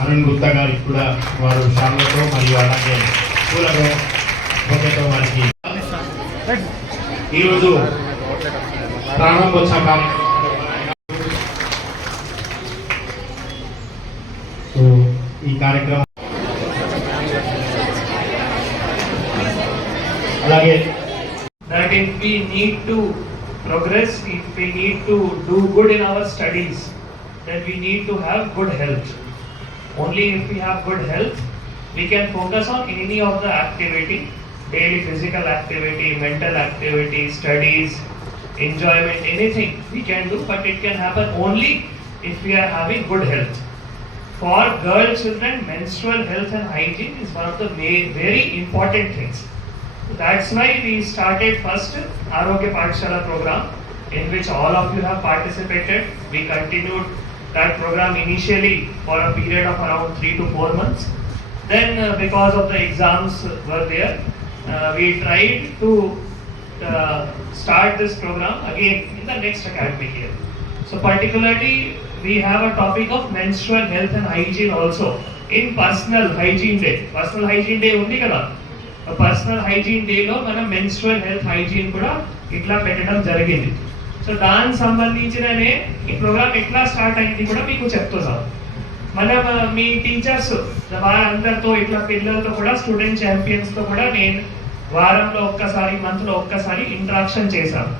అరుణ్ గుప్తా గారికి కూడా వారు షామ్లతో మరియు అలాగే పూలతో బొకేతో వారికి ఈరోజు ప్రారంభోత్సవ కార్యక్రమం సో ఈ కార్యక్రమం అలాగే that if we need to progress, if we need to do good in our studies, then we need to have good health. Only if we have good health, we can focus on any of the activity, daily physical activity, mental activity, studies, enjoyment, anything we can do, but it can happen only if we are having good health. For girl children, menstrual health and hygiene is one of the very important things. That's why we started first Arogya program in which all of you have participated. We continued that program initially for a period of around three to four months. Then uh, because of the exams were there, uh, we tried to uh, start this program again in the next academic year. So particularly we have a topic of menstrual health and hygiene also in personal hygiene day. Personal hygiene day only kada. Personal hygiene డేలో మనం menstrual health hygiene కూడా ఇట్లా పెట్టడం జరిగింది so దానికి సంబంధించిననే ఈ programme ఎట్లా start అయింది కూడా మీకు చెప్తున్నాం. మన మీ టీచర్స్ వారందరితో ఇట్లా పిల్లలతో కూడా స్టూడెంట్ ఛాంపియన్స్తో కూడా నేను వారంలో ఒక్కసారి మంత్లో ఒక్కసారి ఇంటరాక్షన్ చేశాను.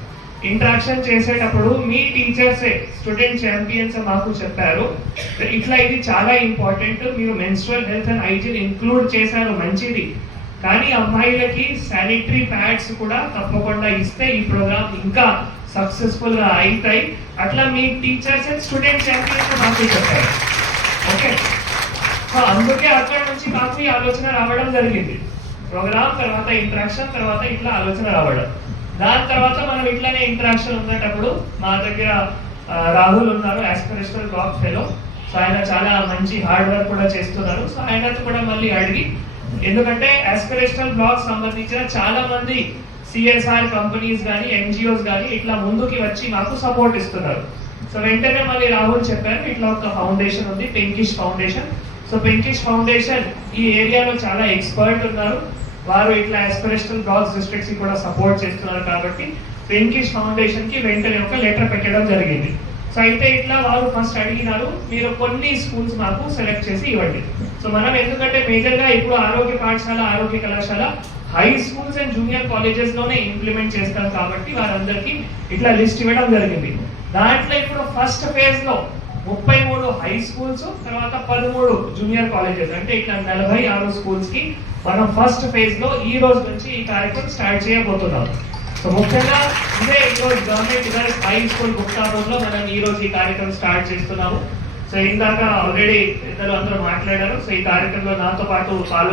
ఇంటరాక్షన్ చేసేటప్పుడు మీ టీచర్సే స్టూడెంట్ ఛాంపియన్స్ మాకు చెప్పారు. ఇట్లా ఇది చాలా ఇంపార్టెంట్ మీరు menstrual health and hygiene include చేశారు మంచిది. కానీ అమ్మాయిలకి శానిటరీ ప్యాడ్స్ కూడా తప్పకుండా ఇస్తే ఈ ప్రోగ్రామ్ ఇంకా సక్సెస్ఫుల్గా అవుతాయి అట్లా మీ టీచర్స్ అండ్ స్టూడెంట్స్ ఎంకరేజ్ మాకు చెప్పారు. ఓకే? సో అందుకే అక్కడ నుంచి మాకు ఈ ఆలోచన రావడం జరిగింది. ప్రోగ్రామ్ తర్వాత ఇంటరాక్షన్ తర్వాత ఇట్లా ఆలోచన రావడం. దాని తర్వాత మనం ఇట్లానే ఇంటరాక్షన్ ఉన్నప్పుడు మా దగ్గర రాహుల్ ఉన్నారు ఆస్పిరేషనల్ బ్లాక్ ఫెలో సో ఆయన చాలా మంచి హార్డ్ వర్క్ కూడా చేస్తున్నారు. సో ఆయనతో కూడా మళ్ళీ అడిగి ఎందుకంటే ఆస్పిరేషనల్ బ్లాక్ సంబంధించిన చాలా మంది సిఎస్ఆర్ కంపెనీస్ కానీ ఎన్జిఓస్ కానీ ఇట్లా ముందుకి వచ్చి మాకు సపోర్ట్ ఇస్తున్నారు. సో వెంటనే మళ్ళీ రాహుల్ చెప్పారు ఇట్లా ఒక ఫౌండేషన్ ఉంది Pinkish foundation so Pinkish foundation ఈ ఏరియాలో చాలా ఎక్స్పర్ట్ ఉన్నారు. వారు ఇట్లా ఆస్పిరేషనల్ బ్లాక్స్ డిస్ట్రిక్ట్స్కి కూడా సపోర్ట్ చేస్తున్నారు కాబట్టి పెంకిష్ ఫౌండేషన్కి వెంటనే ఒక లెటర్ పెట్టడం జరిగింది. సో అయితే ఇట్లా వారు ఫస్ట్ అడిగినారు మీరు కొన్ని స్కూల్స్ మాకు సెలెక్ట్ చేసి ఇవ్వండి. సో మనం ఎందుకంటే మేజర్గా ఇప్పుడు ఆరోగ్య పాఠశాల ఆరోగ్య కళాశాల హై స్కూల్స్ అండ్ జూనియర్ కాలేజెస్లోనే ఇంప్లిమెంట్ చేస్తాం కాబట్టి వారందరికీ ఇట్లా లిస్ట్ ఇవ్వడం జరిగింది. దాంట్లో ఇప్పుడు ఫస్ట్ ఫేజ్లో ముప్పై మూడు హై స్కూల్స్ తర్వాత పదమూడు జూనియర్ కాలేజెస్ అంటే ఇట్లా నలభై ఆరు స్కూల్స్కి మనం ఫస్ట్ ఫేజ్లో ఈ రోజు నుంచి ఈ కార్యక్రమం స్టార్ట్ చేయబోతున్నాం. సో ముఖ్యంగా ఇదే ఈరోజు గవర్నమెంట్ గారి హై స్కూల్ బుక్తాపూర్ మనం ఈ రోజు ఈ కార్యక్రమం స్టార్ట్ చేస్తున్నాము. సో ఇందాక ఆల్రెడీ ఇద్దరు అందరూ మాట్లాడారు. సో ఈ కార్యక్రమంలో నాతో పాటు పాల్గొ